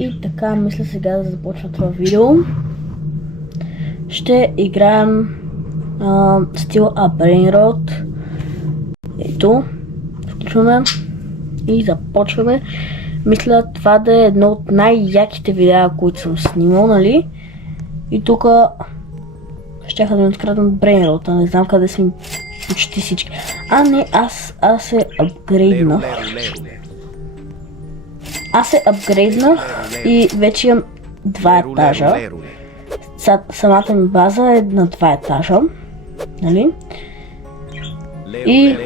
И така, мисля сега да започна това видео. Ще играем стил Brainrot. Ето, включваме и започваме. Мисля това да е едно от най-яките видеа, които съм снимал, нали? И тук щяха да ми откраднат Brainrot, не знам къде са ми почти всички. Не, аз се апгрейднах. Аз се апгрейднах и вече имам 2 етажа. Самата ми база е на 2 етажа, нали? И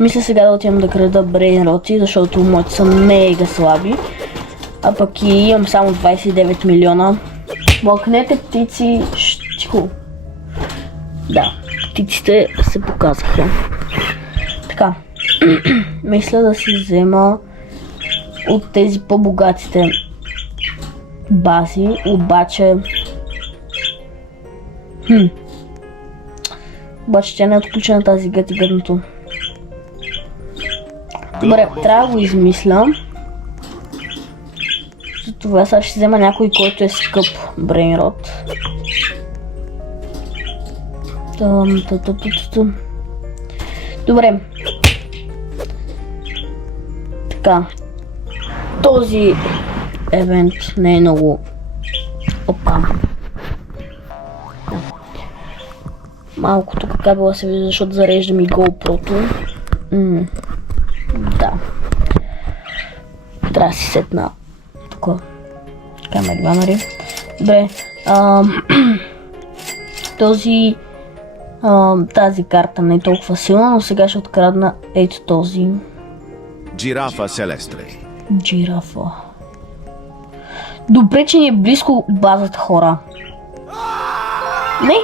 мисля сега да отивам да крада Brainrot, защото моите са мега слаби. А пък и имам само 29 милиона. Мълкнете птици, тихо. Да, птиците се показаха. Така, мисля да си взема от тези по-богатите бази, обаче тя не е отключена тази гътното. Добре, трябва да го измисля. Затова сега ще взема някой, който е скъп Brainrot. Добре. Така. Този евент не е много... Опа. Малко тук кабела се вижда, защото зареждам и GoPro-то. Да. Трябва да си сетна тук камери. Добре. Тази карта не е толкова силна, но сега ще открадна ето този. Жирафа Селестре. Жирафа. Добре, че ни е близко базата, хора. Не?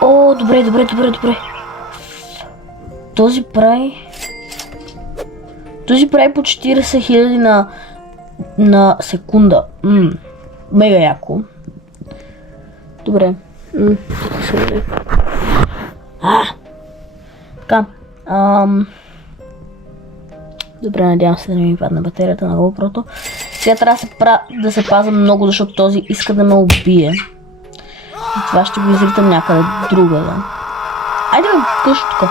О, добре. Този прави по 40 000 на секунда. Мега яко. Добре. Така. Добре, надявам се да не ми падне батерията на GoPro-то. Сега трябва да се пазя много, защото този иска да ме убие. Това ще го изритам някъде друга, да. Айде бе, къш тук.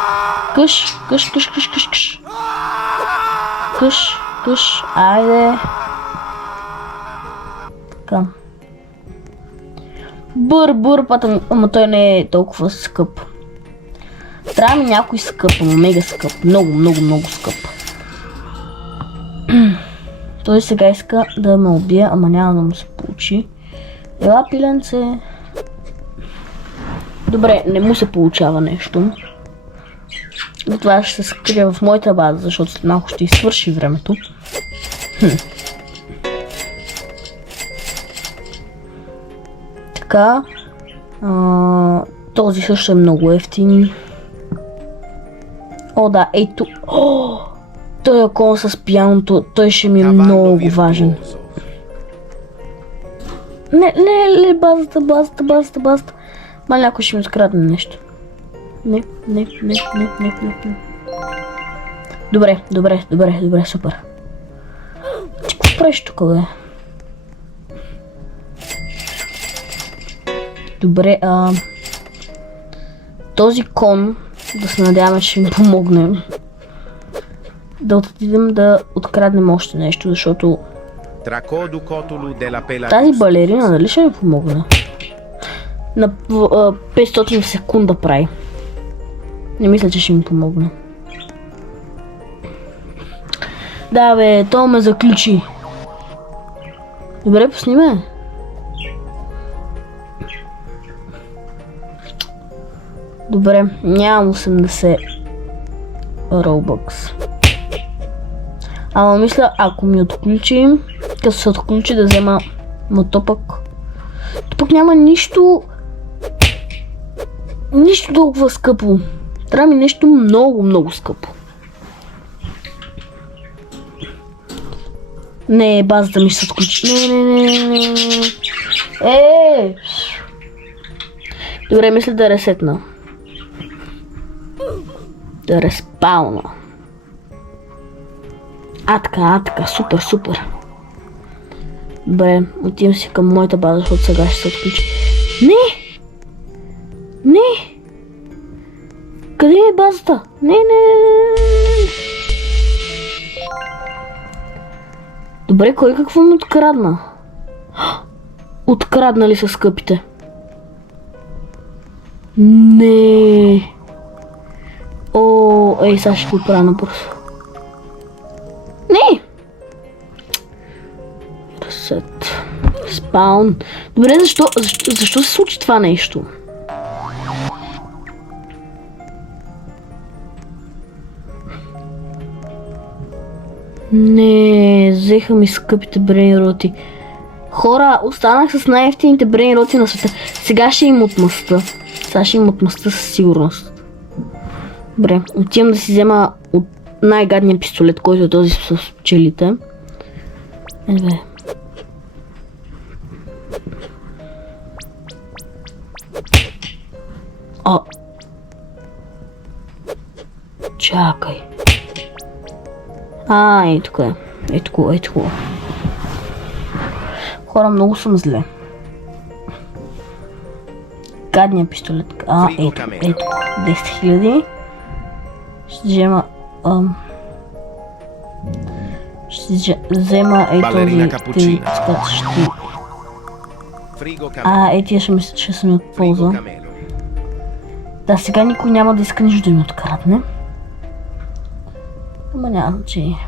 Къш. Айде. Така. Бър, пътъм, ама той не е толкова скъп. Трябва ми някой скъп, ама мега скъп. Много скъп. Той сега иска да ме убие, ама няма да му се получи. Ела, пиленце. Добре, не му се получава нещо. Това ще се скрия в моята база, защото след малко ще изсвърши времето. Така. Този също е много ефтин. О, да, ето. Той е кон с пианото, той ще ми е много важен. Не, базата. Ма някой ще ми открадне нещо. Не. Добре, супер. Ти какво правиш тук, бе? Добре, този кон, да се надяваме, ще ми помогне. Да отидем да откраднем още нещо, защото тази балерина дали ще ми помогне? На 500 в секунда прави. Не мисля, че ще ми помогне. Да бе, то ме заключи. Добре, пусни ме. Добре, нямам 80 Robux. Ама мисля, ако ми отключи, като се отключи да взема мотопък. Тук няма нищо толкова скъпо. Трябва ми нещо много скъпо. Не, базата ми се отключи. Не. Добре, мисля да ресетна. Да респауна. Така, супер. Добре, отивам си към моята база, защото сега ще се отключи. Не! Не! Къде е базата? Не! Добре, кой какво ми открадна? Откраднали са скъпите. Не! О, ей, сега ще го правя набързо. Не! Ресет. Спаун. Добре, защо се случи това нещо? Не, взеха ми скъпите брейнроти. Хора, останах с най-ефтините брейнроти на света. Сега ще им отмъста. Сега ще им отмъста със сигурност. Добре, отивам да си взема от най-гадния пистолет, който е този с пчелите. Добре. О! Чакай. Ей тук е. Ей тук. Хора, много съм зле. Гадния пистолет. Ето. 10 000. Ще взема... Ще взема този скачащи. Тия ще са ми от полза. Да, сега никой няма да иска нищо да ми открадне. Ама няма значение.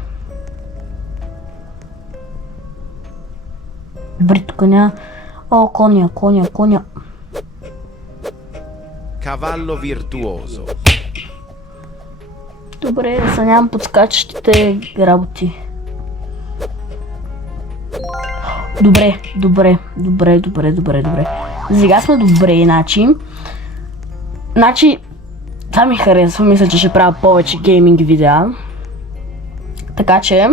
Добре, тук няма... О, коня. Cavallo virtuoso. Добре, да се нямам подскачащите работи. Добре. Сега сме добре, Значи, това ми харесва, мисля, че ще правя повече гейминг видеа. Така че,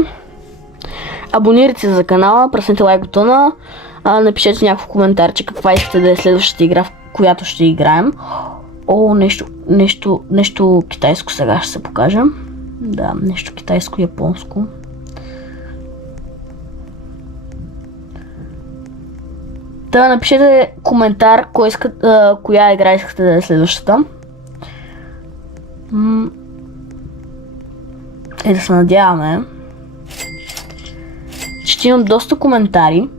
абонирайте се за канала, пръснете лайк бутона, напишете някакво коментарче каква искате да е следващата игра, в която ще играем. О, нещо китайско сега ще се покажа. Да, нещо китайско-японско. Да, напишете коментар, коя игра искате да е следващата. Да се надяваме, ще имам доста коментари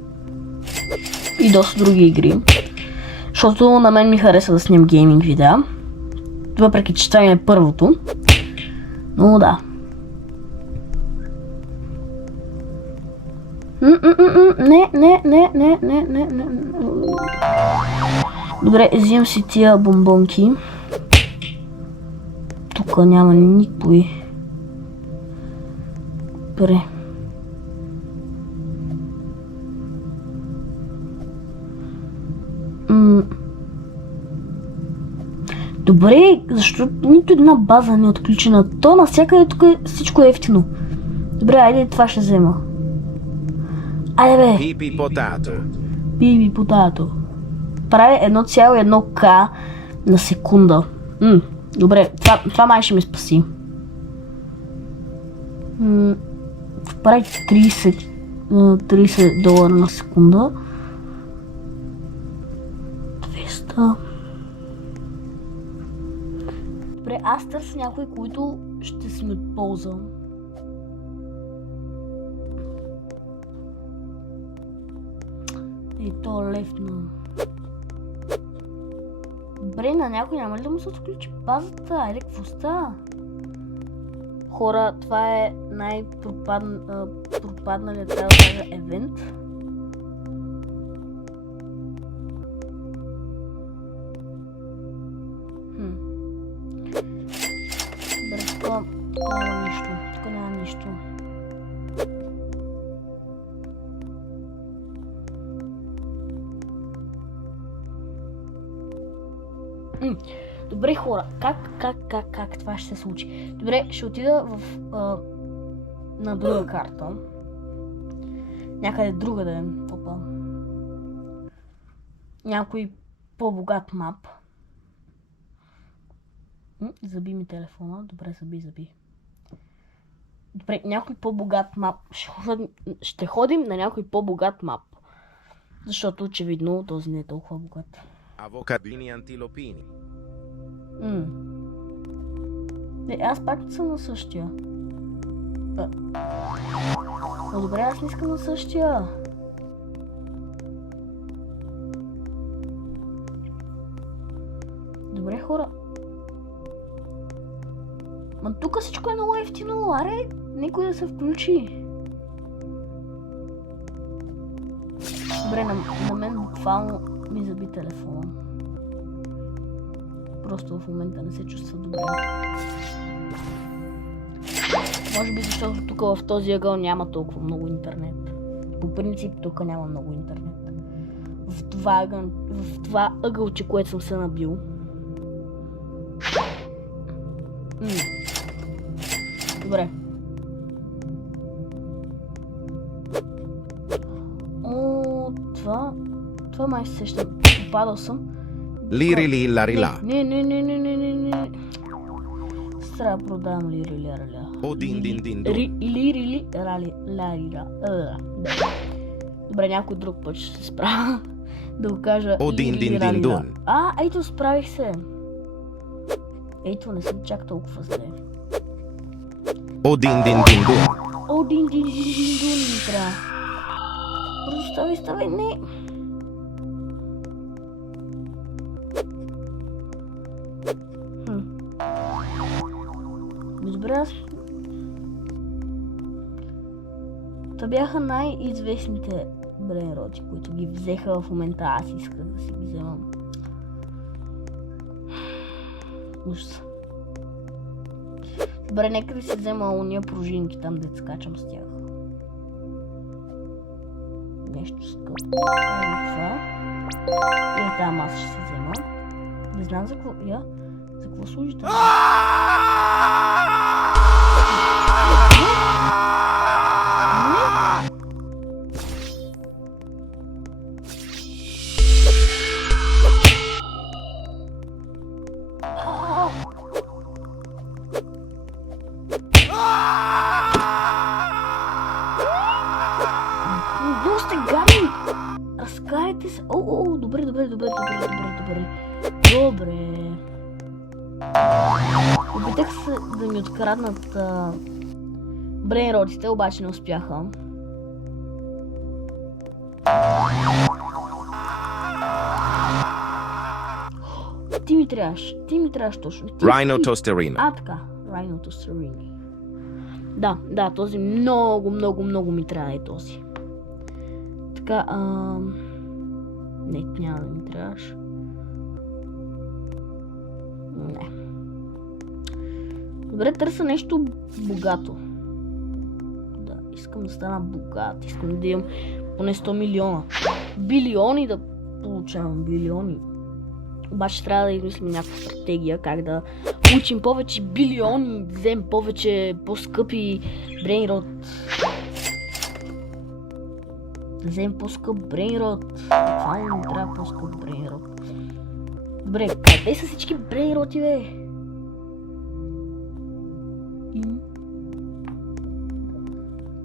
и доста други игри, защото на мен ми хареса да снимам гейминг видеа, въпреки че това е първото, но да. Не. Добре, взимам си тия бомбонки. Тук няма никой. Добре. Добре, защо нито една база не е отключена? То навсякъде тук всичко е ефтино. Добре, айде това ще взема. Айде бе! Пипи потато. Прави 1,1К на секунда. Добре, това май ще ми спаси. Прави 30 долара на секунда. 200. Добре, аз търся някои, които ще си ми от полза. И то левно. Добре, на някой няма ли да му се отключи базата? Айде, какво става? Хора, това е най-пропадналият трябва да кажа евент. Добре, тук няма нищо. Добре, хора, как това ще се случи? Добре, ще отида на друга карта. Някъде другаде. Опа. Някой по-богат мап. Заби ми телефона. Добре, заби. Добре, някой по-богат мап. Ще ходим на някой по-богат мап. Защото очевидно този не е толкова богат. Avocadini antilopini. Аз пак съм на същия. Но добре, аз не искам на същия. Добре, хора. Ма тук всичко е много ефтино, аре, никой да се включи. Добре, на мен буквално ми заби телефона. Просто в момента не се чувства добре. Може би защото тук в този ъгъл няма толкова много интернет. По принцип тук няма много интернет. В това ъгълче, което съм се набил. Добре. Това май се сещам. Попадал съм. Lirili larila. Не. Трябва да продавам лирили раля. Odin din din dun. Лирили ларила. Добре, някой друг път ще се справя. Да го кажа. Odin din din dun. Ето, справих се. Ето, не съм чак толкова зле. Odin din din dun. Odin din dun ми трябва. Просто ставай, не. Добре, аз... Та бяха най-известните брейнроти, които ги взеха в момента. Аз исках да си ги вземам. Ужас. Добре, нека да си взема уния пружинки там, да скачам с тях. Нещо скъпо. Това. И там аз ще си взема. Не знам за какво... За какво служи това? Доста гадни! Разкарайте се! Добре. Опитах се да ми откраднат брейнротите, обаче не успяха. Ти ми трябваш точно. Rhinotosterina. Така, Rhinotosterina. Да, този много ми трябва и този. Така, не, няма да ми трябваш. Не. Добре, търся нещо богато. Да, искам да стана богат. Искам да имам поне 100 милиона. Билиони да получавам, билиони. Обаче трябва да измислим някаква стратегия, как да получим повече билиони, да вземем повече по-скъпи брейнрот. Да вземем по-скъп брейнрот. Това не трябва по-скъп брейнрот. Добре, къде са всички брейнроти, бе?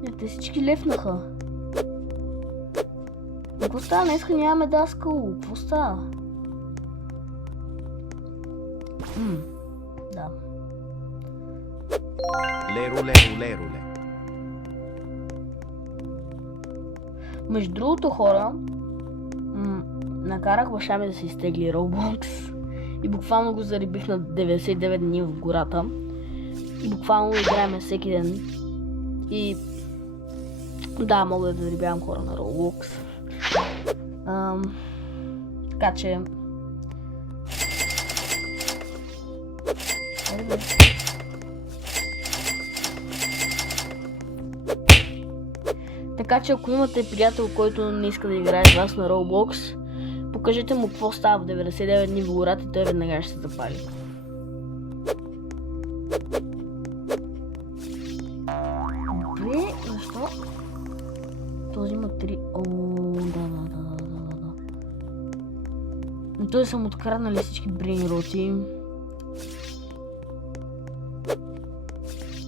Не, те всички лефнаха. Какво става? Днеска нямаме даскал. Какво става? Да. Леруле. Между другото, хора, накарах баща ми да се изтегли Roblox и буквално го зарибих на 99 дни в гората и буквално играем всеки ден и да, мога да зарибявам хора на Roblox. Така че Така че ако имате приятел, който не иска да играе с вас на Roblox, покажете му какво става в 99 дни в гората и той веднага ще се запали. Добре, защо? Този има 3... Да. Но той съм откраднали всички брейнроти.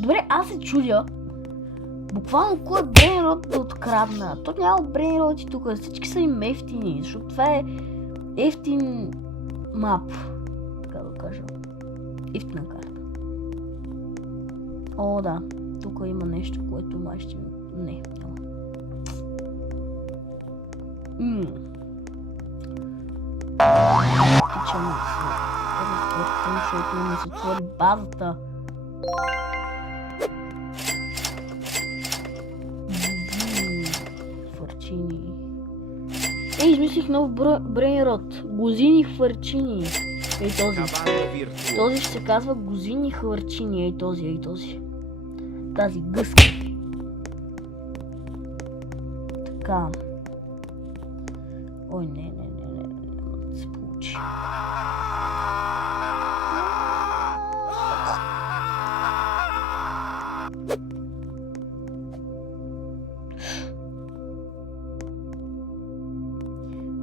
Добре, аз се чудя. буквално кой е брейнрот да открадна? То няма брейнроти тук, всички са им ефтини, защото това е ефтин мап, така да кажа. Ефтина карта. О, да, тук има нещо, което май ще... Не, няма. Тичаме се. Защото ми се отвори базата. Фърчини. Измислих нов брейнрот. Гузини хвърчини. Ей този. Този ще се казва гузини хвърчини. Ей този. Тази гъска. Така. Ой, не да се получи.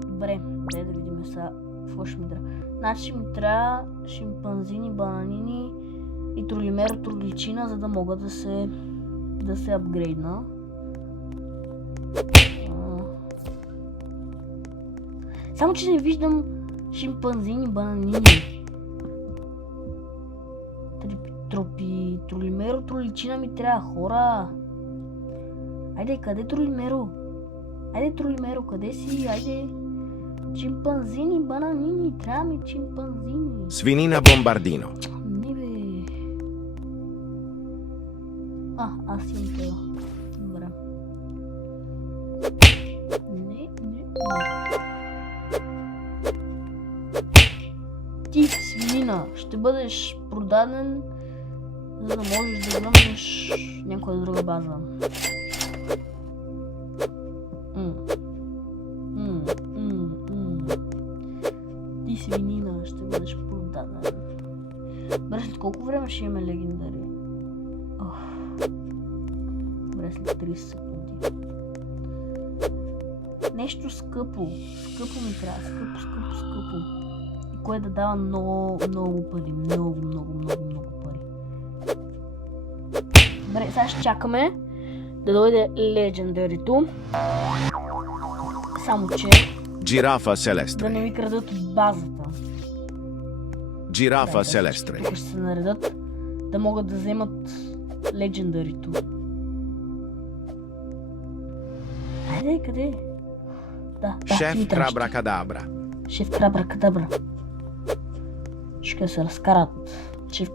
Добре, дай да видим сега какво ще ми трябва. Значи ми трябва шимпанзини, бананини и тролимеро троличина, за да мога да се апгрейдна. Само че не виждам шимпанзини, бананини. Тролимеро троличина ми трябва, хора. Айде, къде Тролимеро? Къде си? Айде. Шимпанзини, бананини, трябва ми шимпанзини. Свинина бомбардино. Не бе. Аз имам това. Добре. Не. Ти, свинина, ще бъдеш продаден, за да можеш да гръмнеш някоя друга база. Ти, свинина, ще бъдеш продаден. Добре, след колко време ще имаме легендари? Добре, след 30 секунди. Нещо скъпо. Скъпо ми трябва. Скъпо. И кое да дава много пари. Много пари. Добре, сега ще чакаме да дойде легендарито. Само че... Жирафа да селестре. не ми крадат от базата. Жирафа селестре. Тук ще се наредат да могат да вземат легендарито. Айде, къде? Да, Шеф Крабракадабра. Шеф Крабракадабра. Ще се разкарат. Шеф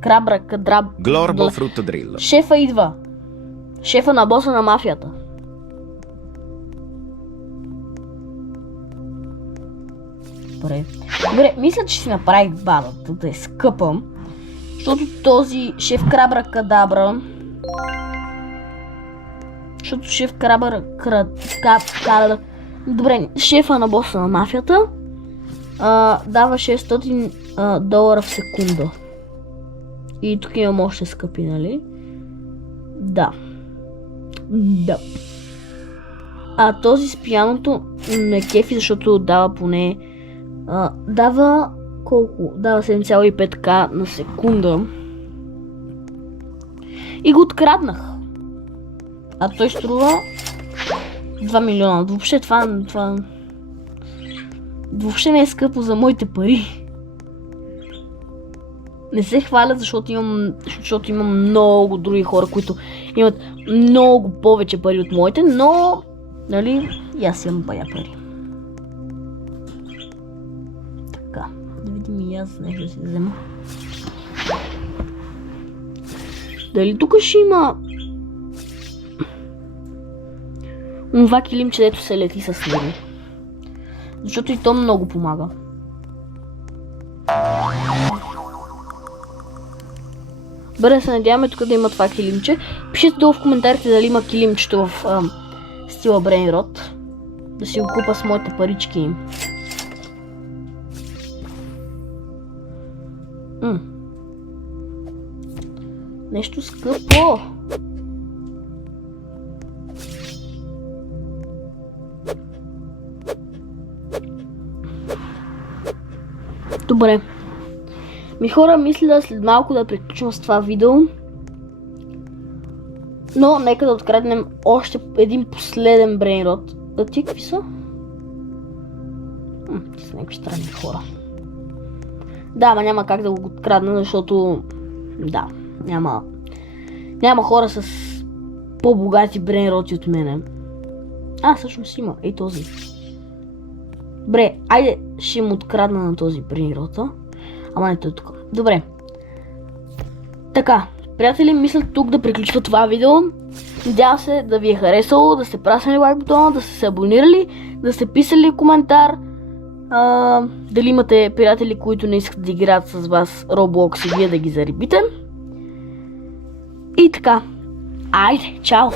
Крабракадабра. Глорбо фруттодрило. Шефа идва. Шефа на боса на мафията. Добре, мисля, че си направих базата да е скъпа. Защото този шеф Крабракадабра... Добре, шефа на боса на мафията дава $600 в секунда. И тук имам още скъпи, нали? Да. Този с пияното ме кефи, защото дава поне... дава колко? Дава 7,5k на секунда. И го откраднах. А той струва 2 милиона. Въобще това въобще не е скъпо за моите пари. Не се хваля, защото имам много други хора, които имат много повече пари от моите, но нали, и аз имам бая пари. Така, да видим и аз нещо да си взема. Дали тук ще има онова килимче, дето се лети с него? Защото и то много помага. Бъде се надяваме тук да има това килимче. Пишете долу в коментарите дали има килимчето в стила Брейнрот. Да си го купа с моите парички. Нещо скъпо. Добре. Ми хора, мисля след малко да приключим с това видео. Но нека да откраднем още един последен брейнрот. А ти какви са? Ти са някакви странни хора. Да, ама няма как да го открадна, защото... Да, няма хора с по-богати брейнроти от мене. Всъщност има. Ей този. Добре, айде ще му открадна на този брейнрота. Ама не той тук. Добре. Така, приятели, мисля тук да приключва това видео. Надявам се да ви е харесало, да сте праснали лайк бутона, да сте се абонирали, да сте писали коментар. Дали имате приятели, които не искат да играят с вас Roblox и вие да ги зарибите. И така. Айде, чао!